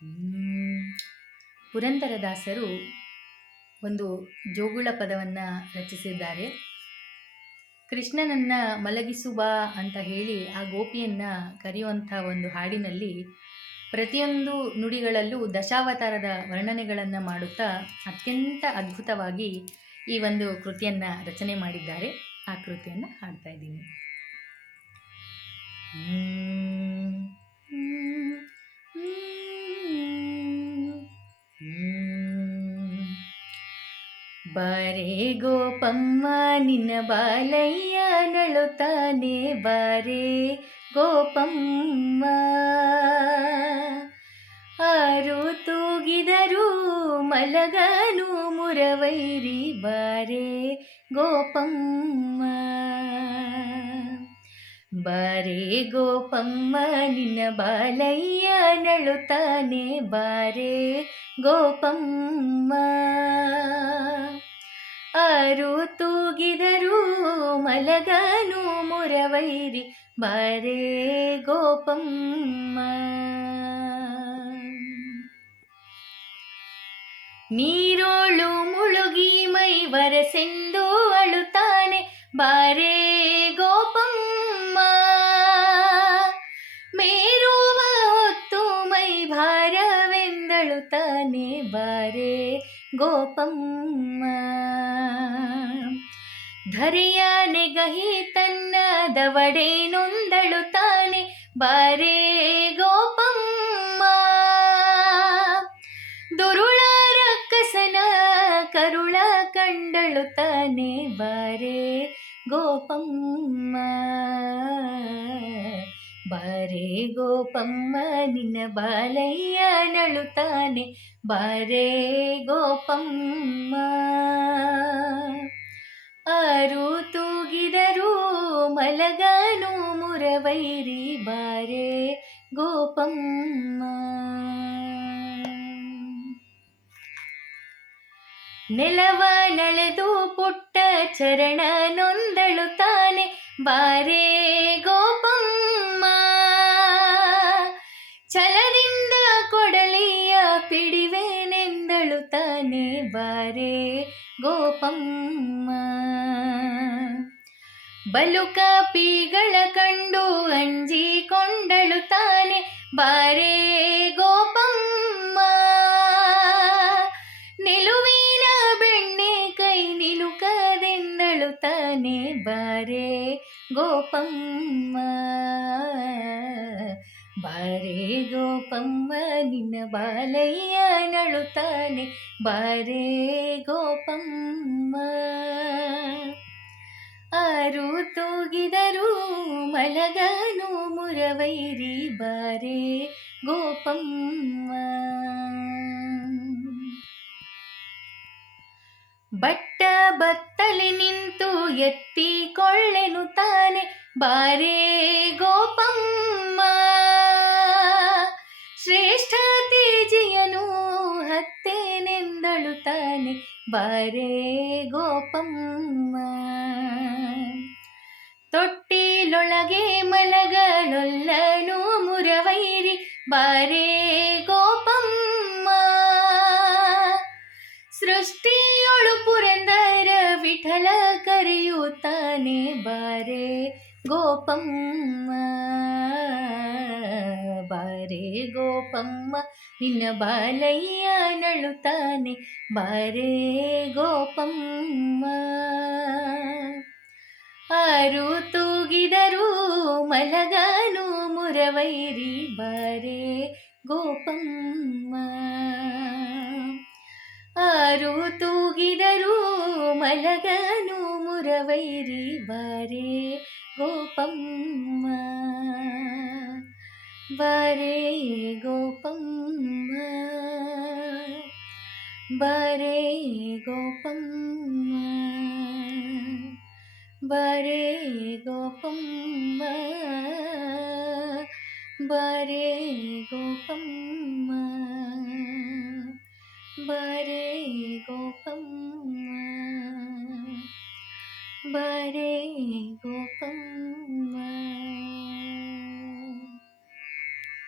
ಹ್ಮ್. ಪುರಂದರದಾಸರು ಒಂದು ಜೋಗುಳ ಪದವನ್ನು ರಚಿಸಿದ್ದಾರೆ. ಕೃಷ್ಣನನ್ನ ಮಲಗಿಸು ಬಾ ಅಂತ ಹೇಳಿ ಆ ಗೋಪಿಯನ್ನ ಕರೆಯುವಂಥ ಒಂದು ಹಾಡಿನಲ್ಲಿ ಪ್ರತಿಯೊಂದು ನುಡಿಗಳಲ್ಲೂ ದಶಾವತಾರದ ವರ್ಣನೆಗಳನ್ನು ಮಾಡುತ್ತಾ ಅತ್ಯಂತ ಅದ್ಭುತವಾಗಿ ಈ ಒಂದು ಕೃತಿಯನ್ನು ರಚನೆ ಮಾಡಿದ್ದಾರೆ. ಆ ಕೃತಿಯನ್ನು ಹಾಡ್ತಾ ಇದ್ದೀನಿ. ಬಾರೆ ಗೋಪಮ್ಮ ನಿನ್ನ ಬಾಲಯ್ಯ ನಳುತ್ತಾನೆ, ಬಾರೆ ಗೋಪಮ್ಮ. ಆರು ತೂಗಿದರು ಮಲಗನು ಮುರವೈರಿ, ಬಾರೆ ಗೋಪಮ್ಮ. ಬಾರೆ ಗೋಪಮ್ಮ ನಿನ್ನ ಬಾಲಯ್ಯ ನಳುತ್ತಾನೆ, ಬಾರೆ ಗೋಪಮ್ಮ. ಆರು ತೂಗಿದರು ಮಲಗನು ಮುರವೈರಿ, ಬಾರೆ ಗೋಪಮ್ಮ. ನೀರೋಳು ಮುಳುಗಿ ಮೈ ವರಸೆಂದು ಅಳುತ್ತಾನೆ, ಬಾರೆ ಗೋಪಮ್ಮ. ಮೇರುವ ಹೊತ್ತು ಮೈ ಭಾರವೆಂದಳುತ್ತಾನೆ, ಬಾರೆ ಗೋಪಮ್ಮ. ಧರೆಯ ನೆಗಹಿ ತನ್ನ ದವಡೆ ನೊಂದಳುತ್ತಾನೆ, ಬಾರೆ ಗೋಪಮ್ಮ. ದುರುಳ ರಕ್ಕಸನ ಕರುಳ ಕಂಡಳುತ್ತಾನೆ, ಬಾರೆ ಗೋಪಮ್ಮ. ಬಾರೆ ಗೋಪಮ್ಮ ನಿನ್ನ ಬಾಲಯ್ಯ ನಳುತ್ತಾನೆ, ಬಾರೆ ಗೋಪಮ್ಮ. ಆರು ತೂಗಿದರು ಮಲಗನು ಮುರವೈರಿ, ಬಾರೆ ಗೋಪಮ್ಮ. ನೆಲವ ನಳೆದು ಪುಟ್ಟ ಚರಣ ನೊಂದಳುತ್ತಾನೆ, ಬಾರೆ ಗೋಪಮ್ಮ. ಛಲದಿಂದ ಕೊಡಲಿಯ ಪಿಡಿವೆನೆಂದಳುತ್ತಾನೆ, ಬಾರೆ ಗೋಪಮ್ಮ. ಬಲುಕ ಪೀಗಳ ಕಂಡು ಅಂಜಿಕೊಂಡಳುತ್ತಾನೆ, ಬಾರೆ ಗೋಪಮ್ಮ. ನಿಲುವಿನ ಬೆಣ್ಣೆ ಕೈ ನಿಲುಕದೆಂದಳುತ್ತಾನೆ, ಬಾರೆ ಗೋಪಮ್ಮ. ಬಾರೆ ಗೋಪಮ್ಮ ನಿನ್ನ ಬಾಲಯ್ಯ ನಳುತ್ತಾನೆ, ಬಾರೆ ಗೋಪಮ್ಮ. ಆರು ತೂಗಿದರು ಮಲಗನು ಮುರವೈರಿ, ಬಾರೆ ಗೋಪಮ್ಮ. ಬಟ್ಟ ಬತ್ತಲೆ ನಿಂತು ಎತ್ತಿಕೊಳ್ಳೆನು ತಾನೆ, ಬಾರೆ ಗೋಪಮ್ಮ. ಶ್ರೇಷ್ಠ ತೇಜಿಯನು ಹತ್ತೇನೆಂದಳುತ್ತಾನೆ, ಬಾರೆ ಗೋಪಮ್ಮ. ತೊಟ್ಟಿಲೊಳಗೆ ಮಲಗಲೊಲ್ಲನು ಮುರವೈರಿ, ಬಾರೆ ಗೋಪಮ್ಮ. ಸೃಷ್ಟಿಯೊಳು ಪುರಂದರ ವಿಠಲ ಕರೆಯುತ್ತಾನೆ, ಬಾರೆ ಗೋಪಮ್ಮ. ಬಾರೆ ಗೋಪಮ್ಮ ನಿನ್ನ ಬಾಲಯ್ಯ ನಳುತ್ತಾನೆ, ಬಾರೆ ಗೋಪಮ್ಮ. ಆರು ತೂಗಿದರು ಮಲಗನು ಮುರವೈರಿ, ಬಾರೆ ಗೋಪಮ್ಮ. ಆರು ತೂಗಿದರು ಮಲಗನು ಮುರವೈರಿ, ಬಾರೆ ಗೋಪಮ್ಮ. ಬಾರೆ ಗೋಪಮ್ಮ, ಬಾರೆ ಗೋಪಮ್ಮ, ಬಾರೆ ಗೋಪಮ್ಮ, ಬಾರೆ ಗೋಪಮ್ಮ, ಬಾರೆ ಗೋಪಮ್ಮ, ಬಾರೆ